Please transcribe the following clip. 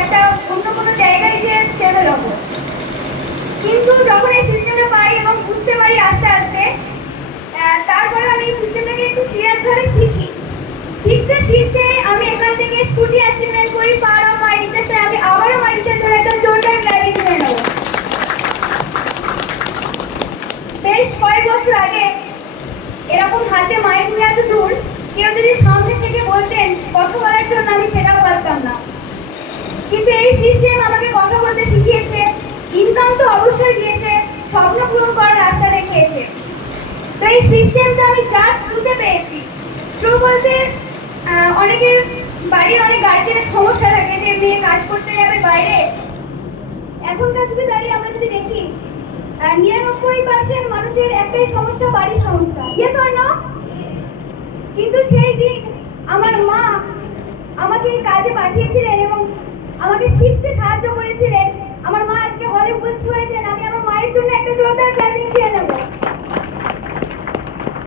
একটা অন্য কোনো জায়গায় যে স্টেবল হবো। কিন্তু যখন এই সিস্টেমটা পাই এবং বুঝতে পারি আস্তে আস্তে, তারপরে আমি এই সিস্টেমটাকে একটু সিরিয়াসভাবে শিখি। শিখতে শিখতে আমি এখান থেকে স্কুটি অ্যাচিভমেন্ট করি, পার অফ মাই রিসার্চে আমি আবারও মাই রিসার্চের একটা জোরদার ড্রাইভিং করে নেব। বেশ কয়েক বছর আগে এরকম হাতে মাইক নিয়ে এত দূর কেউ যদি সামনে থেকে বলতেন কথা বলার জন্য, আমি সেটাও পারতাম না। কিন্তু এই সিস্টেম আমাকে কথা বলতে শিখিয়েছে, ইনকাম তো অবশ্যই দিয়েছে, স্বপ্ন পূরণ করার রাস্তা দেখিয়েছে। তো এই সিস্টেমটা আমি যার থ্রুতে পেয়েছি, থ্রু বলতে অনেকের বাড়ির অনেক গার্জেনের সমস্যা থাকে যে মেয়ে কাজ করতে যাবে বাইরে। এখনকার যুগে দাঁড়িয়ে আমরা যদি দেখি 99% মানুষের একটাই সমস্যা, বাড়ির সমস্যা। Yes or no? কিন্তু সেই দিন আমার মা আমাকে কাজে পাঠিয়েছিলেন এবং আমাকে শিখতে সাহায্য করেছিলেন। আমার মা আজকে হলে উপস্থিত হয়েছেন। আমি আমার মায়ের জন্য একটা জোরদার ক্লাসিং